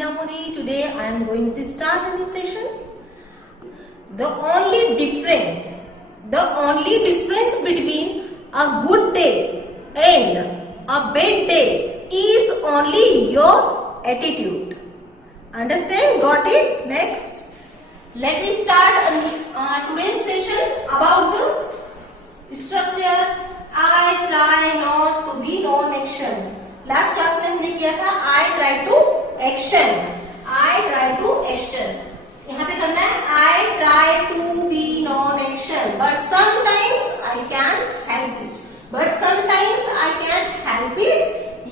Tina Modi. Today I am going to start a new session. The only difference between a good day and a bad day is only your attitude. Understand? Got it? Next, let me start today's session about the structure. I try not to be non-action. Last class में हमने किया था I try to action. यहाँ पे करना है I try to be non-action, but sometimes I can't help it.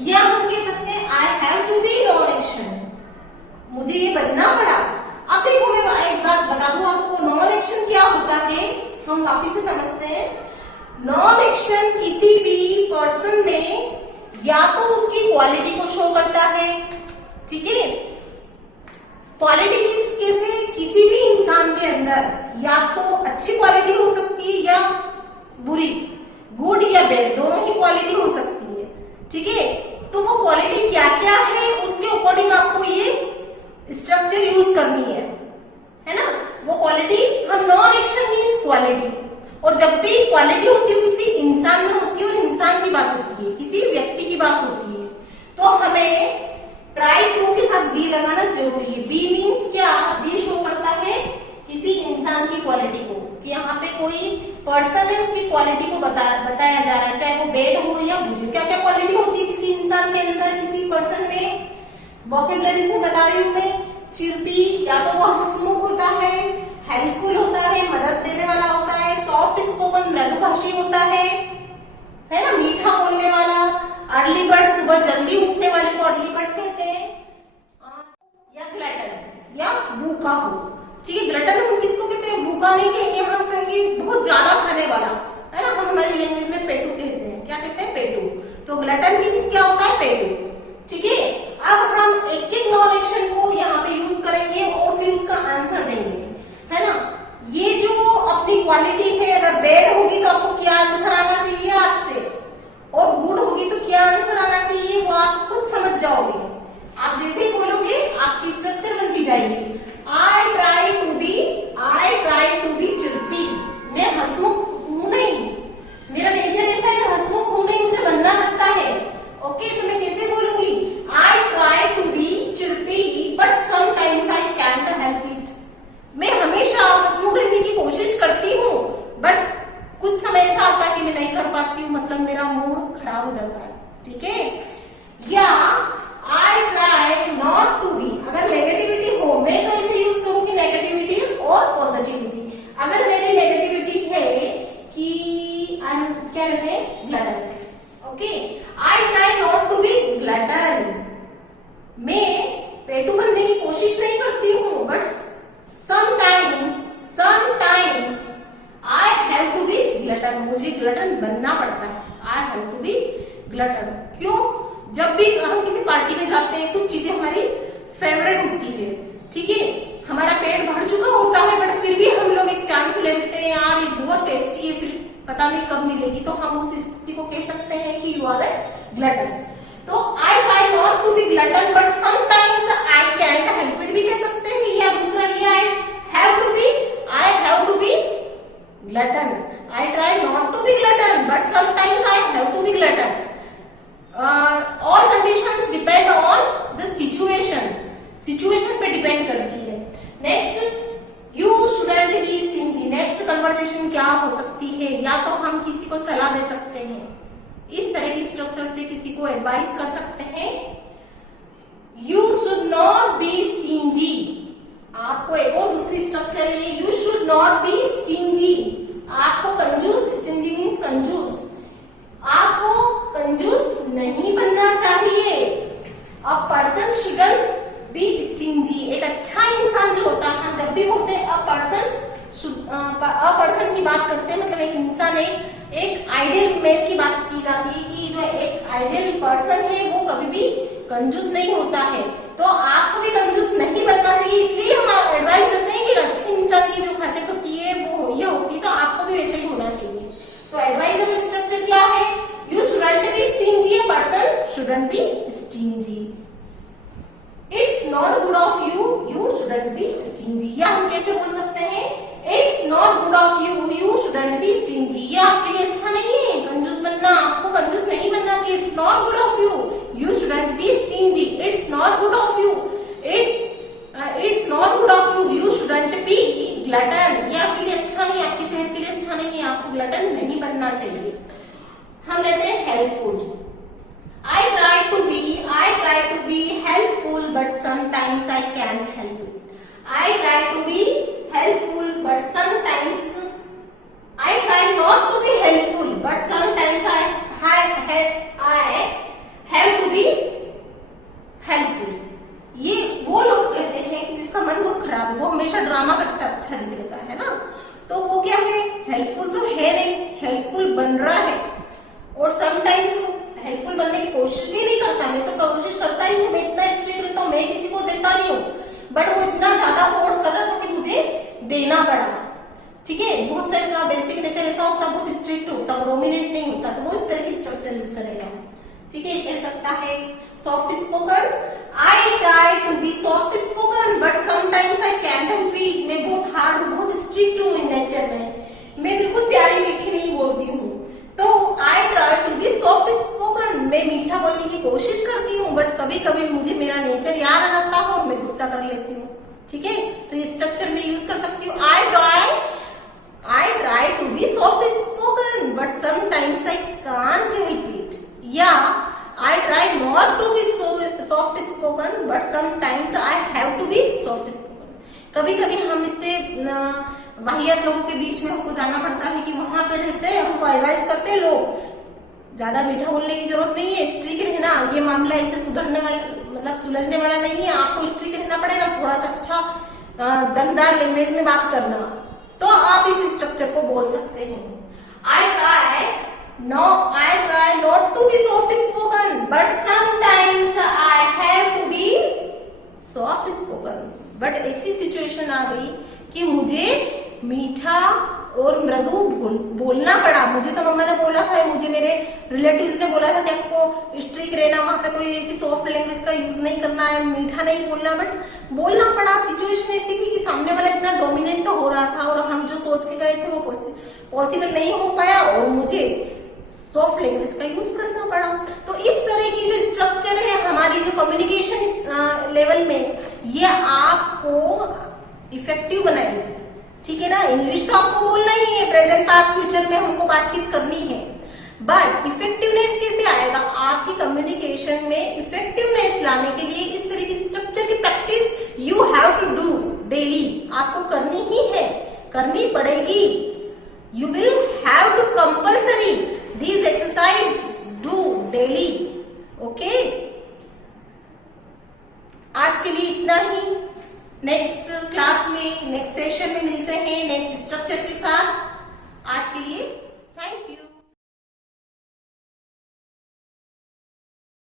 या हम कह सकते हैं I have to be non-action. मुझे ये बनना पड़ा. अब देखो मैं एक बात बता दूं आपको, non-action क्या होता है हम वापिस से समझते हैं. non-action किसी भी पर्सन में या तो उसकी क्वालिटी को शो करता है, ठीक है. क्वालिटी कैसे? किसी भी इंसान के अंदर या तो अच्छी क्वालिटी हो सकती है या बुरी, गुड या बैड, दोनों की क्वालिटी हो सकती है, ठीक है. तो वो क्वालिटी क्या क्या है उसके अकॉर्डिंग आपको ये स्ट्रक्चर यूज करनी है ना. वो क्वालिटी हम नॉन एक्शन मीन्स क्वालिटी, और जब भी क्वालिटी होती है किसी इंसान में होती है और इंसान की बात होती है, किसी व्यक्ति की बात होती है, तो हमें ट्राई टू के साथ बी लगाना जरूरी है. बी मीन्स क्या? बी शो करता है किसी इंसान की क्वालिटी को, कि यहाँ पे कोई पर्सन है उसकी क्वालिटी को बताया जा रहा है, चाहे वो बैड हो या बुरी. क्या क्या क्वालिटी होती है किसी इंसान के अंदर, किसी पर्सन में? वोकैबुलरीज में बता रही हूँ मैं. चिरपी, या तो वो हंसमुख होता है, हेल्पफुल होता है, मदद देने वाला होता है, सॉफ्ट स्पोकन मृदुभाषी होता है ना, मीठा बोलने वाला, अर्ली बर्ड, सुबह जल्दी उठने वाले को अर्ली बर्ड कहते हैं, या ग्लटन या भूखा हो, ठीक है. ग्लटन हम किसको कहते हैं? भूखा नहीं कहेंगे, हम कहेंगे बहुत ज्यादा खाने वाला, है ना. हम हमारी लैंग्वेज में पेटू कहते हैं. क्या कहते हैं? पेटू. तो ग्लटन मीन्स क्या होता है? पेटू, ठीक है. अब हम एक एक नॉन एक्शन को यहाँ पे यूज करेंगे और फिर उसका आंसर देंगे, है ना. ये जो अपनी क्वालिटी है, अगर बैड होगी तो आपको क्या आंसर आना चाहिए आपसे, और गुड होगी तो क्या आंसर आना चाहिए, वो आप खुद समझ जाओगे. आप जैसे ही बोलोगे आपकी स्ट्रक्चर बनती जाएगी. I try to be chirpy. मैं हंसमुख हूं नहीं, मेरा नेचर ऐसा है, हंसमुख हूं नहीं, मुझे बनना पड़ता है. ओके, तो मैं कैसे बोलूंगी? I try to be chirpy, but sometimes I can't help it. मैं हमेशा हंसमुख रहने की कोशिश करती हूँ, बट कुछ समय ऐसा आता है कि मैं नहीं कर पाती हूँ, मतलब मेरा मूड खराब हो जाता है, ठीक है. या I try not to be, अगर नेगेटिविटी हो, मैं तो इसे यूज करूंगी नेगेटिविटी और पॉजिटिविटी. अगर मेरी नेगेटिविटी है कि क्या रहते हैं? Glutton. Okay, I try not to be glutton. मैं पेटू बनने की कोशिश नहीं करती हूँ, but sometimes I have to be glutton. मुझे ग्लटन बनना पड़ता है. I have to be glutton. क्यों? जब भी हम किसी पार्टी में जाते हैं, कुछ चीजें हमारी फेवरेट होती है, ठीक है. हमारा पेट भर चुका होता है, बट फिर भी हम लोग एक चांस ले लेते हैं, यार ये बहुत टेस्टी है, फिर पता नहीं कब मिलेगी, तो हम उस स्थिति को कह सकते हैं कि यू आर ए ग्लटन. तो I try not to be glutton, but sometimes I can't help it भी कह सकते हैं. या दूसरा ये I have to be glutton. I try not to be glutton, but sometimes I have to be glutton. All conditions depend on the situation पे depend करती है. Next, you shouldn't be stingy. Next conversation क्या हो सकती है? या तो हम किसी को सलाह दे सकते हैं, इस तरह की स्ट्रक्चर से किसी को एडवाइस कर सकते हैं. You should not be stingy. आपको एक और दूसरी स्ट्रक्चर है, you should not be stingy. आपको कंजूस, stingy मीन्स कंजूस, आपको कंजूस नहीं बनना चाहिए. A person shouldn't be stingy. एक अच्छा इंसान जो होता है, हम जब भी बोलते हैं a person की बात करते हैं, मतलब एक इंसान, एक आइडियल मैन की बात की जाती है कि जो एक आइडियल पर्सन है वो कभी भी कंजूस नहीं होता है. तो आपको भी कंजूस नहीं बनना चाहिए. इसलिए हम एडवाइस देते हैं कि अच्छे इंसान की जो खासियत होती है वो ये होती है, तो आपको भी वैसे ही होना चाहिए. तो एडवाइस का स्ट्रक्चर क्या है? You shouldn't be stingy. A person shouldn't be stingy. It's not good of you, you shouldn't be stingy. या हम कैसे बोल सकते हैं, it's not good of you, you shouldn't be stingy. ये आपके लिए अच्छा नहीं है कंजूस बनना, आपको कंजूस नहीं बनना चाहिए। It's not good of you, you shouldn't be stingy. It's not good of you, it's not good of you, you shouldn't be glutton. ये आपके लिए अच्छा नहीं है, आपकी सेहत के लिए अच्छा नहीं है, आपको ग्लटन नहीं बनना चाहिए। हम लेते हैं helpful. I try to be helpful, but sometimes I can't help it. I try to be helpful, but sometimes I try not to be helpful, but sometimes I have to be helpful. ये वो लोग कहते हैं कि जिसका मन बहुत खराब है, वो हमेशा ड्रामा करता अच्छा दिखने का है ना, तो वो क्या है, हेल्पफुल तो है नहीं, हेल्पफुल बन रहा है। और समटाइम्स हेल्पफुल बनने की कोशिश भी नहीं करता। मैं तो कोशिश करता ही नहीं, मैं इतना स्ट्रिक्ट रहता हूँ, मैं किसी को देता नहीं हूँ, बट वो इतना ज्यादा फोर्स कर रहा था कि मुझे देना पड़ा। ठीक है, बहुत सारे का बेसिक नेचर ऐसा होता है, बहुत स्ट्रिक्ट होता है, डोमिनेट नहीं होता, तो वो इस तरह की स्ट्रक्चर यूज करेगा। ठीक है, कह सकता है soft spoken. I try to be soft spoken, but sometimes I can't help it. मैं बहुत हार्ड, बहुत स्ट्रिक्ट हूँ इन नेचर में, मैं बिल्कुल प्यारी मीठी नहीं बोलती हूँ। तो I try to be soft spoken, मैं मीठा बोलने की कोशिश करती हूँ, बट कभी कभी मुझे मेरा नेचर याद आ जाता है और मैं गुस्सा कर लेती हूँ। ठीक है, तो ये स्ट्रक्चर में यूज कर सकती हूँ। आई try to be soft spoken, but sometimes I can't help it. या आई try not to be soft spoken, but sometimes I have to be soft spoken. कभी कभी हम इतने वाहियात लोगों के बीच में हमको जाना पड़ता है कि वहां पे रहते हैं, हमको एडवाइस करते हैं लोग, ज्यादा मीठा बोलने की जरूरत नहीं है, स्ट्रिक्ट रहना, ये मामला इसे सुधरने वाला मतलब सुलझने वाला नहीं है, आपको स्ट्रिक्ट रहना पड़ेगा, थोड़ा सा अच्छा दमदार लैंग्वेज में बात करना। तो आप इस स्ट्रक्चर को बोल सकते हैं। I try not to be soft spoken, but sometimes I have to be soft spoken. But ऐसी सिचुएशन आ गई कि मुझे मीठा और मृदु बोलना पड़ा। मुझे तो मम्मा ने बोला था, मुझे मेरे रिलेटिव्स ने बोला था कि आपको स्ट्रिक्ट रहना, वहां पे कोई ऐसी सॉफ्ट लैंग्वेज का यूज नहीं करना है, मीठा नहीं बोलना, बट बोलना पड़ा। सिचुएशन ऐसी थी कि सामने वाला इतना डोमिनेंट तो हो रहा था और हम जो सोच के गए थे वो पॉसिबल नहीं हो पाया और मुझे सॉफ्ट लैंग्वेज का यूज करना पड़ा। तो इस तरह की जो स्ट्रक्चर है हमारी जो कम्युनिकेशन लेवल में, ये आपको इफेक्टिव बनाएगी। ठीक है ना, इंग्लिश तो आपको बोलना ही है, प्रेजेंट पास्ट फ्यूचर में हमको बातचीत करनी है, बट इफेक्टिवनेस कैसे आएगा? आपकी कम्युनिकेशन में इफेक्टिवनेस लाने के लिए इस तरह की स्ट्रक्चर की practice you have to do daily. आपको करनी ही है, करनी पड़ेगी। You will have to compulsory these exercise do daily. Okay, आज के लिए इतना ही। नेक्स्ट क्लास में, नेक्स्ट सेशन में मिलते हैं, नेक्स्ट